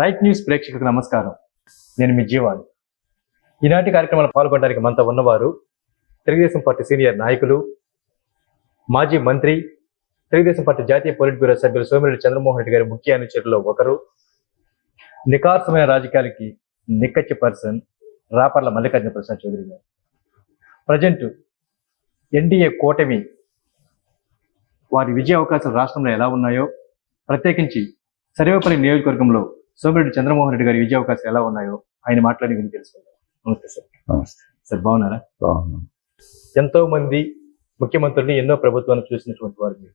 Right news ప్రేక్షకులకు నమస్కారం. నేను మీ జీవాన్ ఈనాటి కార్యక్రమంలో పాల్గొనడానికి మనతో ఉన్నవారు తెలుగుదేశం పార్టీ సీనియర్ నాయకులు మాజీ మంత్రి తెలుగుదేశం పార్టీ జాతీయ పొలిట్ బ్యూరో సభ్యులు సోమిరెడ్డి చంద్రమోహన్ రెడ్డి గారి ముఖ్య అనుచరులో ఒకరు. నికార్సమైన రాజకీయాలకి నిక్కచ్చి పర్సన్ రాపర్ల మల్లికార్జున ప్రసాద్ చౌదరి గారు. ప్రజెంట్ ఎన్డీఏ కూటమి వారి విజయ అవకాశాలు రాష్ట్రంలో ఎలా ఉన్నాయో ప్రత్యేకించి సర్వేపల్లి నియోజకవర్గంలో సోమిరెడ్డి చంద్రమోహన్ రెడ్డి గారి విజయ అవకాశాలు ఎలా ఉన్నాయో ఆయన మాట్లాడి విని తెలుసుకుందాం. నమస్తే సార్. నమస్తే. సార్ బాగున్నారా? బాగున్నాను ఎంతో మంది ముఖ్యమంత్రుల్ని ఎన్నో ప్రభుత్వాలు చూసినటువంటి వారు మీరు.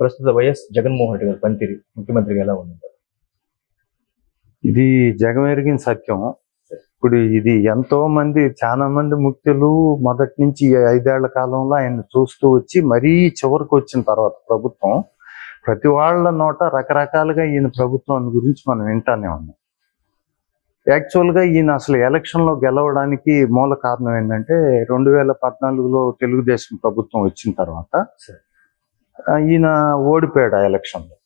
ప్రస్తుత వైఎస్ జగన్మోహన్ రెడ్డి గారి పనితీరు ముఖ్యమంత్రిగా ఎలా ఉంది? ఇది జగమెరిగిన సత్యం. ఇప్పుడు ఇది ఎంతో మంది చాలా మంది ముఖ్యులు మొదటి నుంచి ఐదేళ్ళ కాలంలో ఆయన చూస్తూ వచ్చి మరీ చివరికి వచ్చిన తర్వాత ప్రభుత్వం ప్రతి వాళ్ళ నోట రకరకాలుగా ఈయన ప్రభుత్వం గురించి మనం వింటానే ఉన్నాం. యాక్చువల్గా ఈయన అసలు ఎలక్షన్లో గెలవడానికి మూల కారణం ఏంటంటే రెండు వేల పద్నాలుగులో తెలుగుదేశం ప్రభుత్వం వచ్చిన తర్వాత ఈయన ఓడిపోయాడు ఆ ఎలక్షన్లో.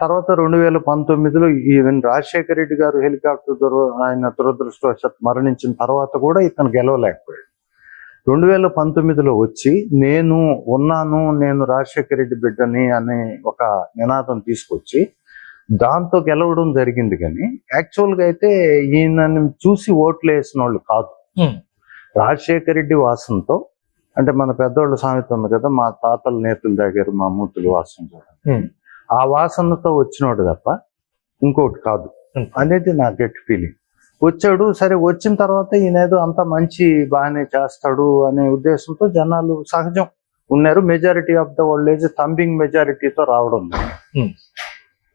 తర్వాత రెండు వేల పంతొమ్మిదిలో ఈవెన్ రాజశేఖర రెడ్డి గారు హెలికాప్టర్ దుర ఆయన దురదృష్టవశాత్ మరణించిన తర్వాత కూడా ఇతను గెలవలేకపోయాడు. రెండు వేల పంతొమ్మిదిలో వచ్చి నేను ఉన్నాను నేను రాజశేఖర రెడ్డి బిడ్డని అనే ఒక నినాదం తీసుకొచ్చి దాంతో గెలవడం జరిగింది కానీ యాక్చువల్గా అయితే ఈయనని చూసి ఓట్లు వేసిన వాళ్ళు కాదు. రాజశేఖర రెడ్డి వాసనతో అంటే మన పెద్దోళ్ళ సామెత ఉంది కదా మా తాతల నేతల దగ్గర మా మూతులు వాసన చూడండి. ఆ వాసనతో వచ్చినోడు తప్ప ఇంకోటి కాదు. అనేది నా గట్టి ఫీలింగ్ వచ్చాడు సరే వచ్చిన తర్వాత ఈయన ఏదో అంత మంచి బాగానే చేస్తాడు అనే ఉద్దేశంతో జనాలు సహజం ఉన్నారు majority of the world thumping మెజారిటీతో రావడం. Hmm.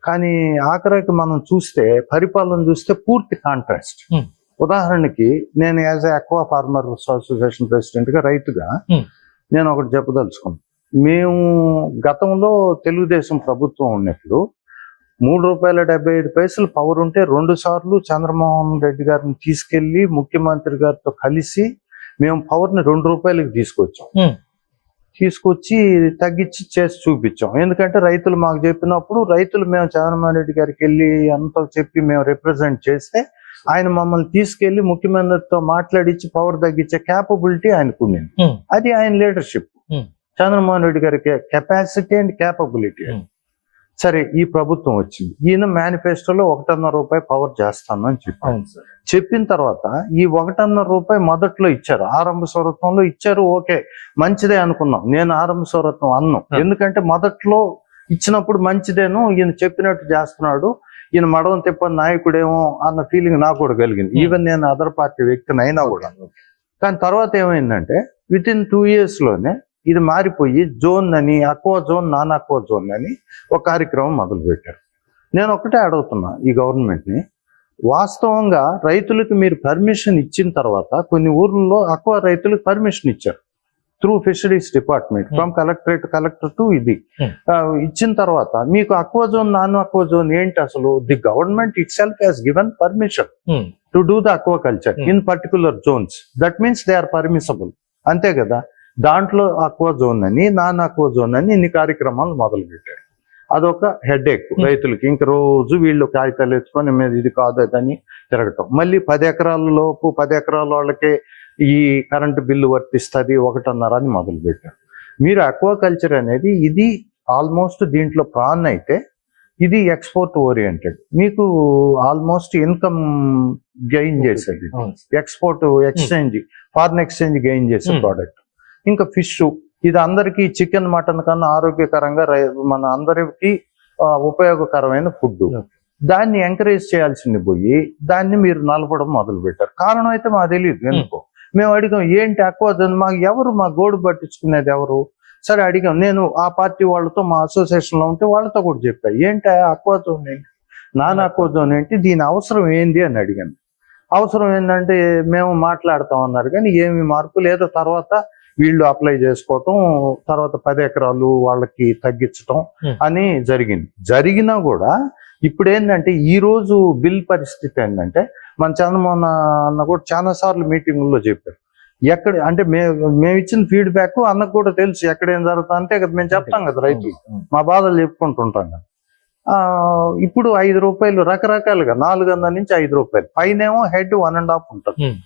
కానీ ఆఖరికి మనం చూస్తే పరిపాలన చూస్తే పూర్తి కాంట్రాస్ట్ Hmm. ఉదాహరణకి నేను యాజ్ అక్వా ఫార్మర్స్ అసోసియేషన్ ప్రెసిడెంట్గా రైతుగా Hmm. నేను ఒకటి చెప్పదలుచుకున్నాను మేము గతంలో తెలుగుదేశం ప్రభుత్వం ఉన్నప్పుడు మూడు రూపాయల డెబ్బై ఐదు పైసలు పవర్ ఉంటే రెండు సార్లు చంద్రమోహన్ రెడ్డి గారిని తీసుకెళ్ళి ముఖ్యమంత్రి గారితో కలిసి మేము పవర్ని రెండు రూపాయలకి తీసుకొచ్చాం. తీసుకొచ్చి తగ్గించి చేసి చూపించాం ఎందుకంటే రైతులు మాకు చెప్పినప్పుడు రైతులు మేము చంద్రమోహన్ రెడ్డి గారికి వెళ్ళి అంతా చెప్పి మేము రిప్రజెంట్ చేస్తే ఆయన మమ్మల్ని తీసుకెళ్ళి ముఖ్యమంత్రితో మాట్లాడించి పవర్ తగ్గించే క్యాపబిలిటీ ఆయనకు. అది ఆయన లీడర్షిప్. చంద్రమోహన్ రెడ్డి గారికి కెపాసిటీ అండ్ క్యాపబిలిటీ. సరే ఈ ప్రభుత్వం వచ్చింది. ఈయన మేనిఫెస్టోలో ఒకటన్నర రూపాయి పవర్ చేస్తాను అని సార్. చెప్పిన తర్వాత ఈ ఒకటన్నర రూపాయి మొదట్లో ఇచ్చారు. ఆరంభ స్వరత్వంలో ఇచ్చారు ఓకే మంచిదే అనుకున్నాం. నేను ఆరంభ స్వరత్వం అన్నాం. ఎందుకంటే మొదట్లో ఇచ్చినప్పుడు మంచిదేను ఈయన చెప్పినట్టు చేస్తున్నాడు. ఈయన మడవం తిప్పని నాయకుడేమో అన్న ఫీలింగ్ నాకు కూడా కలిగింది. ఈవెన్ నేను అదర్ పార్టీ వ్యక్తిని అయినా కూడా. కానీ తర్వాత ఏమైందంటే విత్ ఇన్ టూ ఇయర్స్లోనే ఇది మారిపోయి జోన్ అని aqua zone non aqua zone అని ఒక కార్యక్రమం మొదలు పెట్టారు నేను ఒకటే అడుగుతున్నా ఈ గవర్నమెంట్ని వాస్తవంగా రైతులకు మీరు పర్మిషన్ ఇచ్చిన తర్వాత కొన్ని ఊర్లలో అక్వా రైతులకు పర్మిషన్ ఇచ్చారు. Through fisheries department from collectorate collector to ఇది. Hmm. ఇచ్చిన తర్వాత మీకు aqua zone non aqua zone ఏంటి అసలు? The government itself has given permission. To do the aquaculture Hmm. In particular zones that means they are permissible అంతే కదా? దాంట్లో aqua zone అని నాన్ అక్వా జోన్ అని ఇన్ని కార్యక్రమాలు మొదలు పెట్టారు అదొక హెడ్ ఎక్ Hmm. రైతులకి. ఇంక రోజు వీళ్ళు కాగితాలు ఎత్తుకొని మీద ఇది కాదు అదని తిరగటం. మళ్ళీ పది ఎకరాల లోపు పది ఎకరాల వాళ్ళకే ఈ కరెంటు బిల్లు వర్తిస్తుంది ఒకటిన్నర అని మొదలు పెట్టారు మీరు అక్వాకల్చర్ అనేది ఇది ఆల్మోస్ట్ దీంట్లో ప్రాన్ అయితే ఇది ఎక్స్పోర్ట్ ఓరియంటెడ్ మీకు ఆల్మోస్ట్ ఇన్కమ్ గెయిన్ చేసేది export exchange foreign exchange gain చేసే Hmm. ప్రోడక్ట్ ఇంకా ఫిష్. ఇది అందరికీ చికెన్ మటన్ కన్నా ఆరోగ్యకరంగా మన అందరికి ఉపయోగకరమైన ఫుడ్. దాన్ని ఎంకరేజ్ చేయాల్సింది పోయి దాన్ని మీరు నలపడం మొదలు పెట్టారు కారణం అయితే మాకు తెలియదు ఎందుకో. మేము అడిగాం ఏంటి జోన్ మాకు ఎవరు మా గోడు పట్టించుకునేది ఎవరు? సరే అడిగాం. నేను ఆ పార్టీ వాళ్ళతో మా అసోసియేషన్లో ఉంటే వాళ్ళతో కూడా చెప్పా. ఏంటి అక్వా జోన్ ఏంటి? నాన్ అక్వా జోన్ ఏంటి? దీని అవసరం ఏంది? అని అడిగాను. అవసరం ఏంటంటే మేము మాట్లాడతాం అన్నారు కానీ ఏమి మార్పు లేదో. తర్వాత వీళ్ళు అప్లై చేసుకోవటం తర్వాత పది ఎకరాలు వాళ్ళకి తగ్గించటం Hmm. అని జరిగింది జరిగినా కూడా ఇప్పుడు ఏంటంటే ఈ రోజు బిల్ పరిస్థితి ఏంటంటే మన చంద్రమోహన్ అన్న కూడా చాలా సార్లు మీటింగుల్లో చెప్పారు ఎక్కడ అంటే మేము మేము ఇచ్చిన ఫీడ్బ్యాక్ అన్నకు కూడా తెలుసు ఎక్కడ ఏం జరుగుతుంది కదా మేము చెప్తాం కదా రైతులు అవును. మా బాధలు చెప్పుకుంటుంటాం కదా ఆ, ఇప్పుడు ఐదు రూపాయలు రకరకాలుగా నాలుగు వందల నుంచి ఐదు రూపాయలు పైనేమో హెడ్ వన్ అండ్ హాఫ్ ఉంటుంది ఉమ్.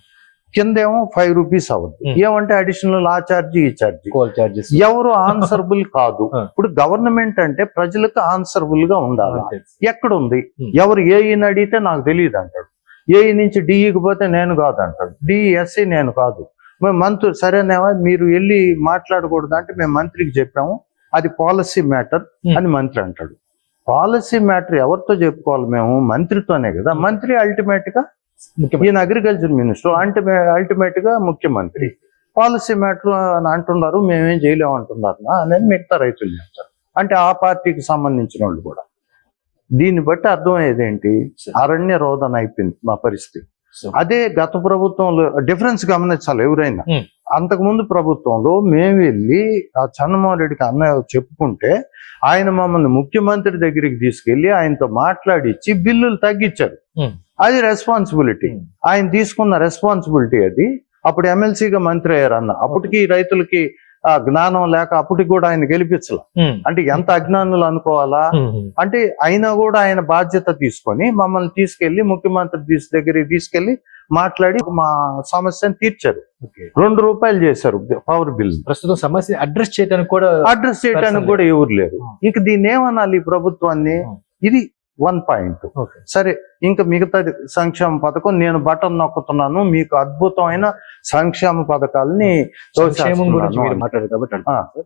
కిందేమో ఫైవ్ రూపీస్ అవుద్ది. Hmm. ఏమంటే అడిషనల్ ఆ ఛార్జీ ఈ ఛార్జీ కోల్ చార్జెస్ ఎవరు ఆన్సరబుల్ కాదు. ఇప్పుడు గవర్నమెంట్ అంటే ప్రజలకు ఆన్సరబుల్గా ఉండాలి. ఎక్కడ ఉంది. ఎవరు ఏఈని అడిగితే నాకు తెలియదు అంటాడు. ఏఈ నుంచి డిఈకి పోతే నేను కాదు అంటాడు. డిఈ ఎస్సీ నేను కాదు. మేము మంత్రి సరేనేవా మీరు వెళ్ళి మాట్లాడకూడదు అంటే మేము మంత్రికి చెప్పాము. అది పాలసీ మ్యాటర్. అని మంత్రి అంటాడు. పాలసీ మ్యాటర్ ఎవరితో చెప్పుకోవాలి మేము? మంత్రితోనే కదా. మంత్రి అల్టిమేట్గా ఈయన అగ్రికల్చర్ మినిస్టర్ అంటే అల్టిమేట్గా ముఖ్యమంత్రి పాలసీ మ్యాటర్ అని అంటున్నారు మేమేం చేయలేము అంటున్నారు. అనేది మిగతా రైతులు చెప్తారు అంటే ఆ పార్టీకి సంబంధించిన వాళ్ళు కూడా. దీన్ని బట్టి అర్థమయ్యేది ఏంటి? అరణ్య రోదన అయిపోయింది మా పరిస్థితి. అదే గత ప్రభుత్వంలో డిఫరెన్స్ గమనించాలి ఎవరైనా. Hmm. అంతకుముందు ప్రభుత్వంలో మేము వెళ్ళి ఆ చంద్రమోహన్ రెడ్డికి అన్నయ్య చెప్పుకుంటే ఆయన మమ్మల్ని ముఖ్యమంత్రి దగ్గరికి తీసుకెళ్ళి ఆయనతో మాట్లాడిచ్చి బిల్లులు తగ్గించారు. Hmm. అది రెస్పాన్సిబిలిటీ ఆయన తీసుకున్న రెస్పాన్సిబిలిటీ అది. అప్పుడు ఎమ్మెల్సీగా మంత్రి అయ్యారు అన్న అప్పటికి రైతులకి ఆ జ్ఞానం లేక అప్పటికి కూడా ఆయన గెలిపించాల. అంటే ఎంత అజ్ఞానులు అనుకోవాలా? అంటే అయినా కూడా ఆయన బాధ్యత తీసుకొని మమ్మల్ని తీసుకెళ్ళి ముఖ్యమంత్రి దగ్గరికి తీసుకెళ్ళి మాట్లాడి మా సమస్యను తీర్చారు. రెండు రూపాయలు చేశారు పవర్ బిల్ ప్రస్తుతం సమస్య అడ్రస్ చేయడానికి కూడా అడ్రస్ చేయడానికి కూడా ఎవరు లేరు. Hmm. ఇక దీన్ని ఏమనాలి ఈ ప్రభుత్వాన్ని? Hmm. ఇది వన్ పాయింట్ ఓకే సరే ఇంకా మిగతా సంక్షేమ పథకం నేను బటన్ నొక్కుతున్నాను మీకు అద్భుతమైన సంక్షేమ పథకాలని సంక్షేమం మాట్లాడారు కాబట్టి.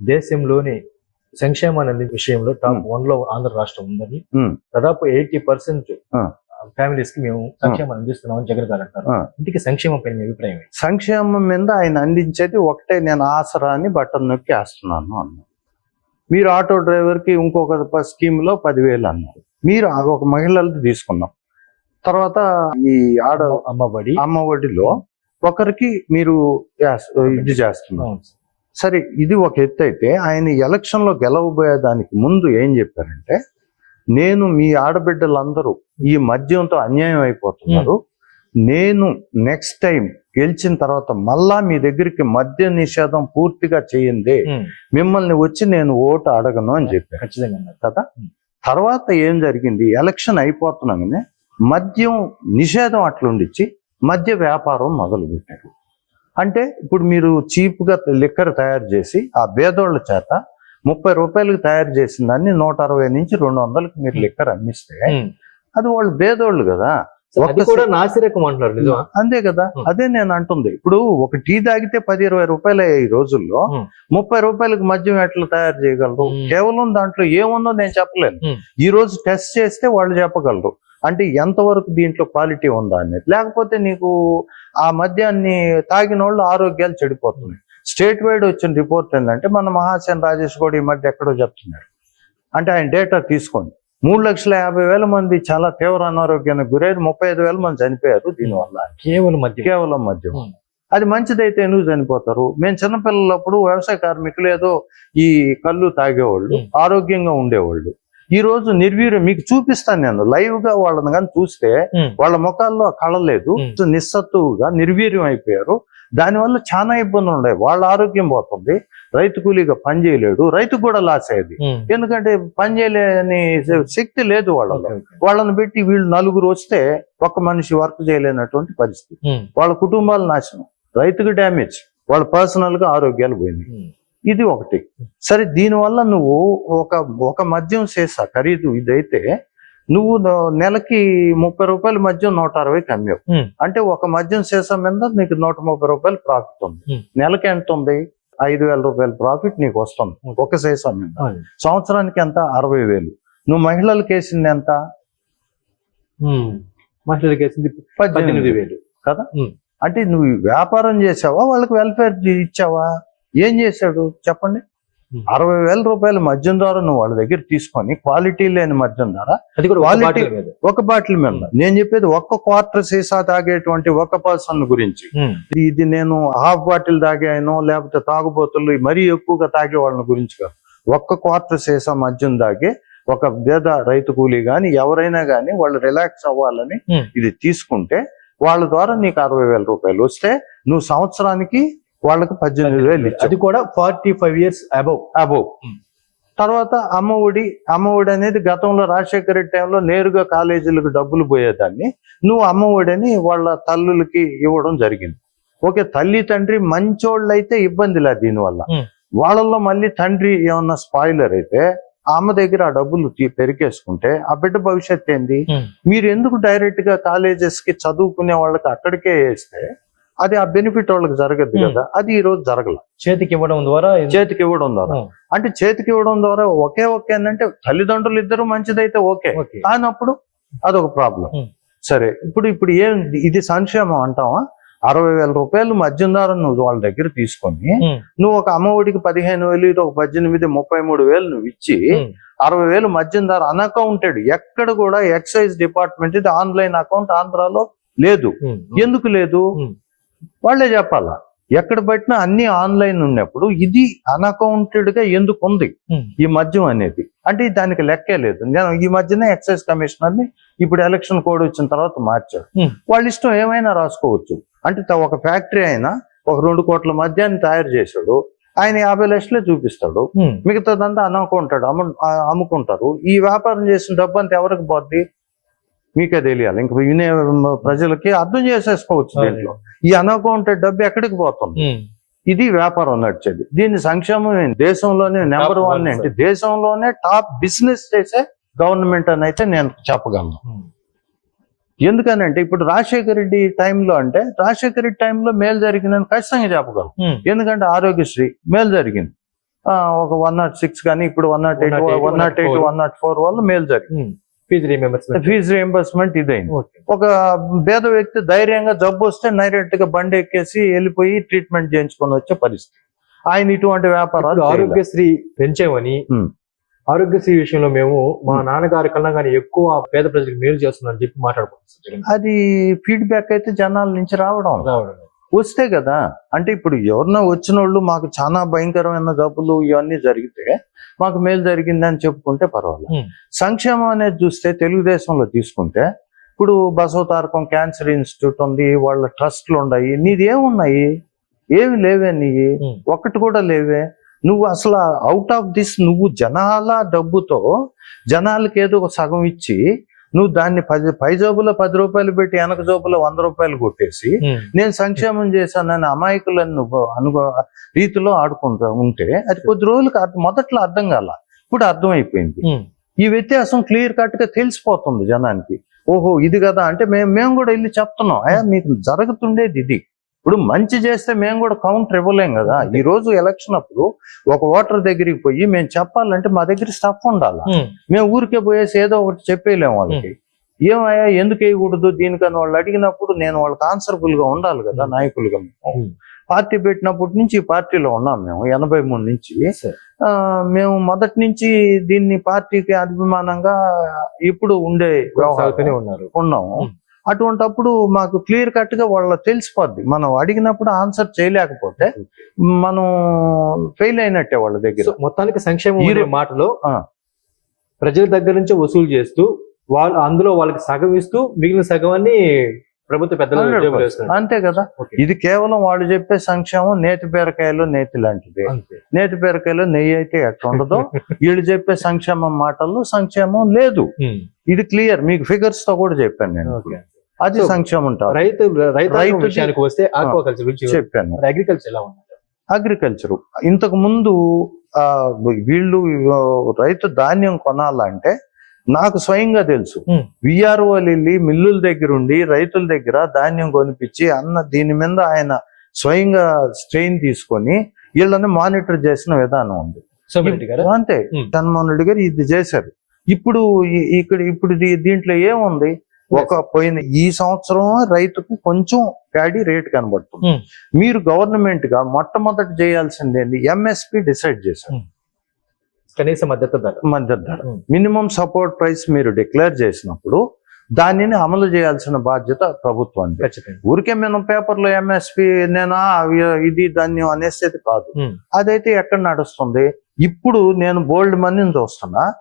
దేశంలోని సంక్షేమాన్ని అందించే విషయంలో టాప్. వన్లో ఆంధ్ర రాష్ట్రం ఉందని. దాదాపు ఎయిటీ పర్సెంట్. ఫ్యామిలీస్కి మేము సంక్షేమం అందిస్తున్నామని జగన్ గారు అంటారు. ఇంటికి సంక్షేమం పైన అభిప్రాయం? సంక్షేమం మీద ఆయన అందించేది ఒకటే నేను ఆసరా అని బటన్ నొక్కి వేస్తున్నాను అన్నారు మీరు ఆటో డ్రైవర్కి ఇంకొక ప- స్కీమ్లో పదివేలు అన్నారు. మీరు ఆ ఒక మహిళలది తీసుకున్నాం. తర్వాత ఈ ఆడ అమ్మఒడి అమ్మ ఒడిలో ఒకరికి మీరు ఇది చేస్తున్నారు. సార్. ఇది ఒక ఎత్తు అయితే ఆయన ఎలక్షన్లో గెలవబోయేదానికి ముందు ఏం చెప్పారంటే నేను మీ ఆడబిడ్డలందరూ ఈ మద్యంతో అన్యాయం అయిపోతున్నారు. నేను నెక్స్ట్ టైం గెలిచిన తర్వాత మళ్ళా మీ దగ్గరికి మద్య నిషేధం పూర్తిగా చేయండి. మిమ్మల్ని వచ్చి నేను ఓటు అడగను అని చెప్పాను ఖచ్చితంగా. కదా? తర్వాత ఏం జరిగింది? ఎలక్షన్ అయిపోతున్నాగానే మద్యం నిషేధం అట్లుండిచ్చి మద్య వ్యాపారం మొదలు పెట్టారు అంటే ఇప్పుడు మీరు చీప్గా లిక్కర్ తయారు చేసి ఆ బేదోళ్ళ చేత ముప్పై రూపాయలకు తయారు చేసిన దాన్ని నూట అరవై నుంచి రెండు వందలకి మీరు లిక్కర్ అమ్మిస్తే. అది వాళ్ళు బేదోళ్ళు కదా? అది కూడా నాసిరకం అంటున్నారు నిజమా? అంతే కదా. అదే నేను అంటుంది. ఇప్పుడు ఒక టీ తాగితే పది ఇరవై రూపాయలు ఈ రోజుల్లో. ముప్పై రూపాయలకు మద్యం ఎట్లా తయారు చేయగలరు. కేవలం దాంట్లో ఏముందో నేను చెప్పలేను. ఈ రోజు టెస్ట్ చేస్తే వాళ్ళు చెప్పగలరు. అంటే ఎంతవరకు దీంట్లో క్వాలిటీ ఉందా అనేది. లేకపోతే నీకు ఆ మద్యాన్ని తాగిన వాళ్ళు ఆరోగ్యాలు చెడిపోతున్నాయి. స్టేట్ వైడ్ వచ్చిన రిపోర్ట్ ఏంటంటే మన మహాసేన్ రాజేష్ కూడా ఈ మధ్య ఎక్కడో చెప్తున్నాడు. అంటే ఆయన డేటా తీసుకోండి. మూడు లక్షల యాభై వేల మంది చాలా తీవ్ర అనారోగ్యానికి గురైన ముప్పై ఐదు వేల మంది చనిపోయారు దీనివల్ల. కేవలం మధ్య కేవలం మద్యం. అది మంచిదైతే ఎందుకు చనిపోతారు? మేము చిన్నపిల్లలప్పుడు వ్యవసాయ కార్మికులు ఏదో ఈ కళ్ళు తాగేవాళ్ళు. ఆరోగ్యంగా ఉండేవాళ్ళు. ఈ రోజు నిర్వీర్యం మీకు చూపిస్తాను నేను. లైవ్గా వాళ్ళని కానీ చూస్తే. వాళ్ళ ముఖాల్లో కళ లేదు. ఉమ్. నిస్సత్తువుగా నిర్వీర్యం అయిపోయారు. దానివల్ల చాలా ఇబ్బందులు ఉన్నాయి. వాళ్ళ ఆరోగ్యం పోతుంది. రైతు కూలీగా పని చేయలేడు రైతుకు కూడా లాస్ అయ్యేది. ఎందుకంటే పని చేయలేని శక్తి లేదు వాళ్ళలో. వాళ్ళని పెట్టి వీళ్ళు నలుగురు వస్తే ఒక్క మనిషి వర్క్ చేయలేనటువంటి పరిస్థితి. వాళ్ళ కుటుంబాలు నాశనం రైతుకు డ్యామేజ్ వాళ్ళ పర్సనల్గా ఆరోగ్యాలు పోయినాయి. ఇది ఒకటి సరే దీనివల్ల నువ్వు ఒక ఒక మద్యం చేసా ఖరీదు ఇదైతే నువ్వు నెలకి ముప్పై రూపాయల మద్యం నూట అరవైకి అమ్మావు ఉమ్. అంటే ఒక మద్యం సీసా మీద నీకు నూట ముప్పై రూపాయలు ప్రాఫిట్ ఉంది. నెలకి ఎంత ఉంది ఐదు వేల రూపాయల ప్రాఫిట్ నీకు వస్తుంది. ఒక సీసా మీద. సంవత్సరానికి ఎంత అరవై వేలు నువ్వు మహిళలకు వేసింది ఎంత. మహిళలకు వేసింది పద్దెనిమిది వేలు కదా. అంటే నువ్వు వ్యాపారం చేసావా వాళ్ళకి వెల్ఫేర్ ఇచ్చావా ఏం చేశాడు చెప్పండి. అరవై వేల రూపాయల మద్యం ద్వారా నువ్వు వాళ్ళ దగ్గర తీసుకొని క్వాలిటీ లేని మద్యం ద్వారా అది కూడా ఒక Quality- బాటిల్ మీద. ఒక బాటిల్ మీద. నేను చెప్పేది ఒక్క క్వార్టర్ సీసా తాగేటువంటి ఒక పర్సన్ గురించి. ఇది నేను హాఫ్ బాటిల్ తాగాను లేకపోతే తాగుబోతులు మరీ ఎక్కువగా తాగే వాళ్ళని గురించి కాదు. ఒక్క క్వార్టర్ సీసా మద్యం తాగే ఒక పేద రైతు కూలీ గాని ఎవరైనా గాని వాళ్ళు రిలాక్స్ అవ్వాలని. ఇది తీసుకుంటే వాళ్ళ ద్వారా నీకు అరవై వేల రూపాయలు వస్తే నువ్వు సంవత్సరానికి వాళ్ళకి పద్దెనిమిది వేలు అది ఇచ్చావు కూడా forty five years above above. తర్వాత అమ్మ ఒడి అమ్మ ఒడి అనేది గతంలో రాజశేఖర రెడ్డి టైంలో నేరుగా కాలేజీలకు డబ్బులు పోయేదాన్ని. నువ్వు అమ్మ ఒడి అని వాళ్ళ తల్లులకి ఇవ్వడం జరిగింది. ఓకే తల్లి తండ్రి మంచోళ్ళు అయితే ఇబ్బంది లేదు దీనివల్ల. Hmm. వాళ్ళల్లో మళ్ళీ తండ్రి ఏమన్నా స్పాయిలర్ అయితే ఆ అమ్మ దగ్గర ఆ డబ్బులు పెరిగేసుకుంటే ఆ బిడ్డ భవిష్యత్ ఏంది? Hmm. మీరు ఎందుకు డైరెక్ట్గా కాలేజెస్కి చదువుకునే వాళ్ళకి అక్కడికే వేస్తే అది ఆ బెనిఫిట్ వాళ్ళకి జరగదు. కదా. అది ఈ రోజు జరగల. చేతికి ఇవ్వడం ద్వారా చేతికి ఇవ్వడం ద్వారా. అంటే చేతికి ఇవ్వడం ద్వారా ఒకే ఒకే అంటే తల్లిదండ్రులు ఇద్దరు మంచిదైతే ఓకే. కానప్పుడు అదొక ప్రాబ్లం. సరే ఇప్పుడు ఇప్పుడు ఏం ఇది సంక్షేమం అంటావా? అరవై వేల రూపాయలు మధ్యందారం నువ్వు వాళ్ళ దగ్గర తీసుకొని నువ్వు ఒక అమ్మఒడికి పదిహేను వేలు ఇది ఒక పద్దెనిమిది ముప్పై మూడు వేలు నువ్వు ఇచ్చి అరవై వేలు మధ్యందారు అన్అకౌంటెడ్ ఎక్కడ కూడా ఎక్సైజ్ డిపార్ట్మెంట్ ఇది ఆన్లైన్ అకౌంట్ ఆంధ్రాలో లేదు. ఎందుకు లేదు. వాళ్ళే చెప్పాలా? ఎక్కడ పెట్టినా అన్ని ఆన్లైన్ ఉన్నప్పుడు ఇది అన్అకౌంటెడ్గా ఎందుకు ఉంది. ఈ మద్యం అనేది. అంటే దానికి లెక్కే లేదు. నేను ఈ మధ్యనే ఎక్సైజ్ కమిషనర్ని ఇప్పుడు ఎలక్షన్ కోడ్ వచ్చిన తర్వాత మార్చారు Hmm. వాళ్ళ ఇష్టం ఏమైనా రాసుకోవచ్చు. అంటే ఒక ఫ్యాక్టరీ అయినా ఒక రెండు కోట్ల మద్యాన్ని తయారు చేశాడు. ఆయన యాభై లక్షలే చూపిస్తాడు. మిగతాదంతా ఆ, అమ్ముకుంటారు. ఈ వ్యాపారం చేసిన డబ్బు అంతా ఎవరికి పోద్ది? మీకే తెలియాలి. ఇంక వినే ప్రజలకి అర్థం చేసేసుకోవచ్చు దీంట్లో. ఈ అన్అకౌంటెడ్ డబ్బు ఎక్కడికి పోతుంది? ఇది వ్యాపారం నడిచేది. దీన్ని సంక్షేమం? దేశంలోనే నెంబర్ వన్ ఏంటి? దేశంలోనే టాప్ బిజినెస్ చేసే గవర్నమెంట్ అని అయితే నేను చెప్పగలను. ఎందుకనంటే ఇప్పుడు రాజశేఖర రెడ్డి టైంలో అంటే రాజశేఖర రెడ్డి టైంలో మేలు జరిగిందని ఖచ్చితంగా చెప్పగలను. ఎందుకంటే ఆరోగ్యశ్రీ మేలు జరిగింది. ఆ, ఒక వన్ నాట్ సిక్స్ కానీ ఇప్పుడు one nought eight 108, one nought eight 104. One nought four వల్ల మేలు జరిగింది. ఫీజు రీమెంబర్స్మెంట్ ఫీజు రియంబర్స్మెంట్ ఇదైంది. ఒక పేద వ్యక్తి ధైర్యంగా జబ్బు వస్తే డైరెక్ట్గా బండి ఎక్కేసి వెళ్ళిపోయి ట్రీట్మెంట్ చేయించుకొని వచ్చే పరిస్థితి. ఆయన ఇటువంటి వ్యాపారాలు. ఆరోగ్యశ్రీ పెంచామని ఉమ్. ఆరోగ్యశ్రీ విషయంలో మేము మా. నాన్నగారి కన్నా కానీ ఎక్కువ పేద ప్రజలకు మేలు చేస్తున్నారని చెప్పి మాట్లాడుకుంటున్నాం. అది ఫీడ్బ్యాక్ అయితే జనాల నుంచి రావడం. రావడం. వస్తే కదా అంటే ఇప్పుడు ఎవరన్నా వచ్చిన వాళ్ళు మాకు చాలా భయంకరమైన జబ్బులు ఇవన్నీ జరిగితే మాకు మేలు జరిగింది అని చెప్పుకుంటే పర్వాలేదు. సంక్షేమం అనేది చూస్తే తెలుగుదేశంలో తీసుకుంటే ఇప్పుడు బసవతారకం క్యాన్సర్ ఇన్స్టిట్యూట్ ఉంది వాళ్ళ ట్రస్ట్లు ఉన్నాయి నీది ఏమున్నాయి ఏమి లేవే నీవి ఉమ్. ఒక్కటి కూడా లేవే నువ్వు అసలు అవుట్ ఆఫ్ దిస్ నువ్వు జనాల డబ్బుతో జనాలకి ఏదో ఒక సగం ఇచ్చి నువ్వు దాన్ని పది పై జోబులో పది రూపాయలు పెట్టి వెనక జోబులో వంద రూపాయలు కొట్టేసి నేను సంక్షేమం చేశానని అమాయకులను నువ్వు అనుభవ రీతిలో ఆడుకుంటూ ఉంటే అది కొద్ది రోజులకు మొదట్లో అర్థం కాల. ఇప్పుడు అర్థమైపోయింది. ఈ వ్యత్యాసం క్లియర్ కట్గా తెలిసిపోతుంది జనానికి. ఓహో ఇది కదా అంటే మేము మేము కూడా వెళ్ళి చెప్తున్నాం. అయ్యా మీకు జరుగుతుండేది ఇది. ఇప్పుడు మంచి చేస్తే మేము కూడా కౌంటర్ ఇవ్వలేం కదా. ఈ రోజు ఎలక్షన్ అప్పుడు ఒక ఓటర్ దగ్గరికి పోయి మేము చెప్పాలంటే మా దగ్గర స్టఫ్ ఉండాలి? మేము ఊరికే పోయేసి ఏదో ఒకటి చెప్పేయలేం వాళ్ళకి. ఏమయ్యా ఎందుకు వేయకూడదు? దీనికని వాళ్ళు అడిగినప్పుడు నేను వాళ్ళకి ఆన్సరబుల్గా ఉండాలి కదా. నాయకులుగా మేము. పార్టీ పెట్టినప్పటి నుంచి పార్టీలో ఉన్నాం మేము ఎనభై మూడు నుంచి. మేము మొదటి నుంచి దీన్ని పార్టీకి అభిమానంగా ఇప్పుడు ఉండే వ్యవహారం. ఉన్నారు. ఉన్నాము. అటువంటప్పుడు మాకు క్లియర్ కట్గా వాళ్ళ తెలిసిపోద్ది మనం అడిగినప్పుడు ఆన్సర్ చేయలేకపోతే మనం ఫెయిల్ అయినట్టే వాళ్ళ దగ్గర మొత్తానికి సంక్షేమం మాటలో ఆ. ప్రజల దగ్గర నుంచి వసూలు చేస్తూ వాళ్ళు అందులో వాళ్ళకి సగం ఇస్తూ మిగిలిన సగమాన్ని ప్రభుత్వ పెద్దల 100%. జేబులో వేస్తున్నారు. అంతే కదా. ఇది కేవలం వాళ్ళు చెప్పే సంక్షేమం నేతి బీరకాయలు నేతి లాంటిది నేతి బీరకాయలు నెయ్యి అయితే ఎట్లా ఉండదో వీళ్ళు చెప్పే సంక్షేమం మాటల్లో సంక్షేమం లేదు ఇది క్లియర్ మీకు ఫిగర్స్తో కూడా చెప్పాను నేను. అది సంక్షేమం ఉంటారు. రైతు రైతు విషయానికి వస్తే ఆక్వాకల్చర్ గురించి చెప్పాను. అగ్రికల్చర్ ఎలా ఉంది? అగ్రికల్చర్. ఇంతకు ముందు వీళ్ళు రైతు ధాన్యం కొనాలంటే నాకు స్వయంగా తెలుసు. విఆర్ఓలు వెళ్ళి మిల్లుల దగ్గర ఉండి రైతుల దగ్గర ధాన్యం కొనిపించి అన్న దీని మీద ఆయన స్వయంగా స్ట్రెయిన్ తీసుకొని వీళ్ళని మానిటర్ చేసిన విధానం ఉంది. అంతే. జగన్మోహన్ రెడ్డి గారు ఇది చేశారు. ఇప్పుడు ఇక్కడ ఇప్పుడు దీంట్లో ఏముంది? ఒక పోయిన ఈ సంవత్సరం రైతుకి కొంచెం ప్యాడీ రేట్ కనబడుతుంది. Hmm. మీరు గవర్నమెంట్గా మొట్టమొదటి చేయాల్సింది ఏంటి ఎంఎస్పి డిసైడ్ చేశారు. Hmm. కనీస మద్దతు ధర. మద్దతు ధర. Hmm. మినిమం సపోర్ట్ ప్రైస్ మీరు డిక్లేర్ చేసినప్పుడు దానిని అమలు చేయాల్సిన బాధ్యత ప్రభుత్వానికి ఖచ్చితంగా. ఊరికే మనం పేపర్లో ఎంఎస్పి నేనా ఇది ధాన్యం అనేసేది కాదు. అదైతే ఎక్కడ నడుస్తుంది? ఇప్పుడు నేను బోల్డ్ మందిని చూస్తున్నా.